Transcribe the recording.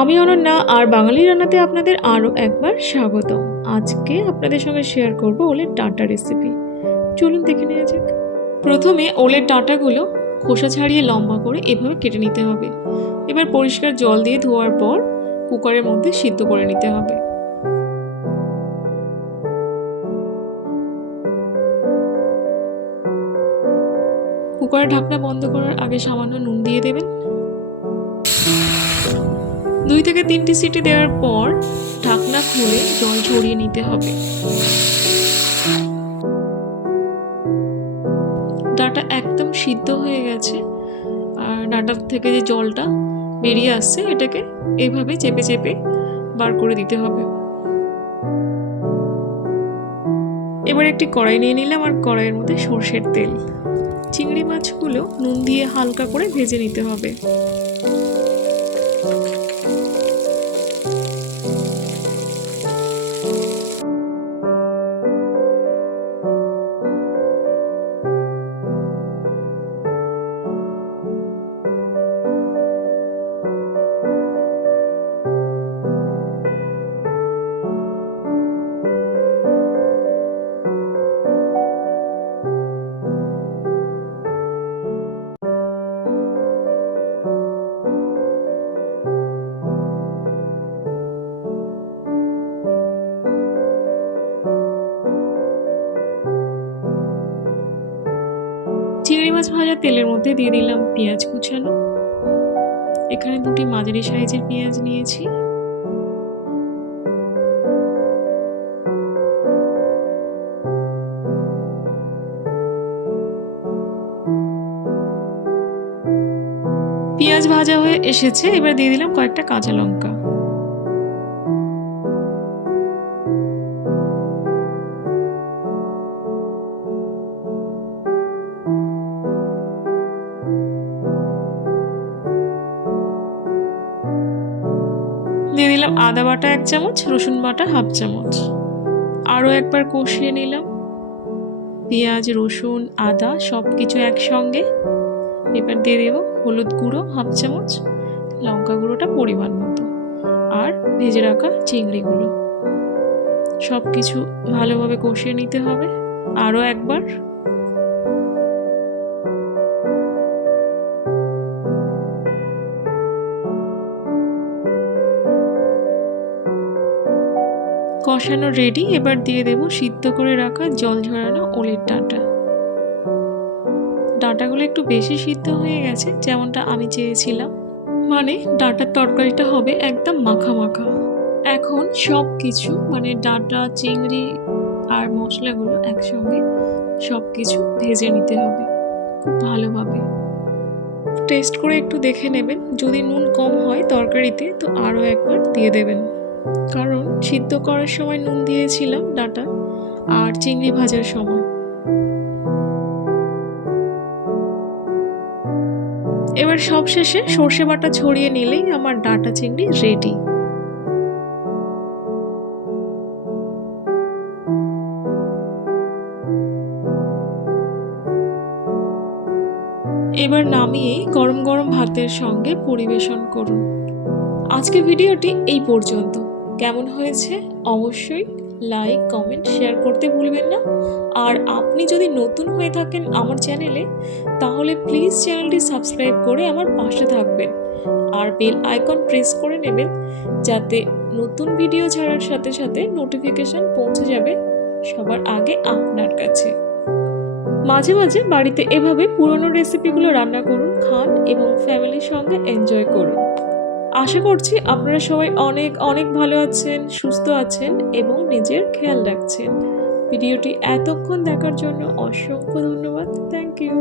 আমি অনন্যা আর বাঙালি রান্নাতে আপনাদের আরও একবার স্বাগত আজকে আপনাদের সঙ্গে শেয়ার করব ওলের ডাঁটা রেসিপি চলুন দেখে নেওয়া যাক। প্রথমে ওলের ডাঁটাগুলো খোসা ছাড়িয়ে লম্বা করে এভাবে কেটে নিতে হবে। এবার পরিষ্কার জল দিয়ে ধোয়ার পর কুকারের মধ্যে সিদ্ধ করে নিতে হবে। কুকারের ঢাকনা বন্ধ করার আগে সামান্য নুন দিয়ে দেবেন। দুই থেকে তিনটি সিটি দেওয়ার পর ঢাকনা খুলে জল ঝরিয়ে নিতে হবে। ডাটা একদম সিদ্ধ হয়ে গেছে আর ডাটার থেকে যে জলটা বেরিয়ে আসছে, এটাকে এইভাবে চেপে চেপে বার করে দিতে হবে। এবার একটি কড়াই নিয়ে নিলাম আর কড়াইয়ের মধ্যে সর্ষের তেল। চিংড়ি মাছগুলো নুন দিয়ে হালকা করে ভেজে নিতে হবে। মাছ ভাজা তেলের মধ্যে দিয়ে দিলাম পেঁয়াজ কুচানো। এখানে দুটি মাঝারি সাইজের পেঁয়াজ নিয়েছি। পেঁয়াজ ভাজা হয়ে এসেছে, এবার দিয়ে দিলাম কয়েকটা কাঁচা লঙ্কা। দিয়ে দিলাম আদা বাটা এক চামচ, রসুন বাটা হাফ চামচ। আরও একবার কষিয়ে নিলাম। পেঁয়াজ, রসুন, আদা সব কিছু একসঙ্গে। এবার দিয়ে দেবো হলুদ গুঁড়ো হাফ চামচ, লঙ্কা গুঁড়োটা পরিমাণ মতো আর ভেজে রাখা চিংড়িগুলো। সব কিছু ভালোভাবে কষিয়ে নিতে হবে। আরও একবার কষানো রেডি এবার দিয়ে দেব সিদ্ধ করে রাখা জল ঝরানো ওলের ডাঁটা। ডাঁটাগুলো একটু বেশি সিদ্ধ হয়ে গেছে, যেমনটা আমি চেয়েছিলাম। মানে ডাঁটার তরকারিটা হবে একদম মাখা মাখা। এখন সব কিছু মানে ডাঁটা, চিংড়ি আর মশলাগুলো একসঙ্গে সব কিছু ভেজে নিতে হবে, খুব ভালোভাবে। টেস্ট করে একটু দেখে নেবেন। যদি নুন কম হয় তরকারিতে, তো আরও একবার দিয়ে দেবেন। কারণ সিদ্ধ করার সময় নুন দিয়েছিলাম ডাটা আর চিংড়ি ভাজার সময়। এবার সব শেষে সর্ষে বাটা ছড়িয়ে নিলেই আমার ডাটা চিংড়ি রেডি এবার নামিয়ে গরম গরম ভাতের সঙ্গে পরিবেশন করুন। আজকে ভিডিওটি এই পর্যন্ত। কেমন হয়েছে? অবশ্যই লাইক কমেন্ট শেয়ার করতে ভুলবেন না। আর আপনি যদি নতুন হয়ে থাকেন আমার চ্যানেলে, তাহলে প্লিজ চ্যানেলটি সাবস্ক্রাইব করে আমার পাশে থাকবেন। আর বেল আইকন প্রেস করে নেবেন, যাতে নতুন ভিডিও ছাড়ার সাথে সাথে নোটিফিকেশন পৌঁছে যাবে সবার আগে আপনার কাছে। মাঝে মাঝে বাড়িতে এভাবে পুরনো রেসিপিগুলো রান্না করুন, খান এবং ফ্যামিলির সঙ্গে এনজয় করুন। আশা করছি আপনারা সবাই অনেক অনেক ভালো আছেন, সুস্থ আছেন এবং নিজের খেয়াল রাখছেন। ভিডিওটি এতক্ষণ দেখার জন্য অসংখ্য ধন্যবাদ। Thank you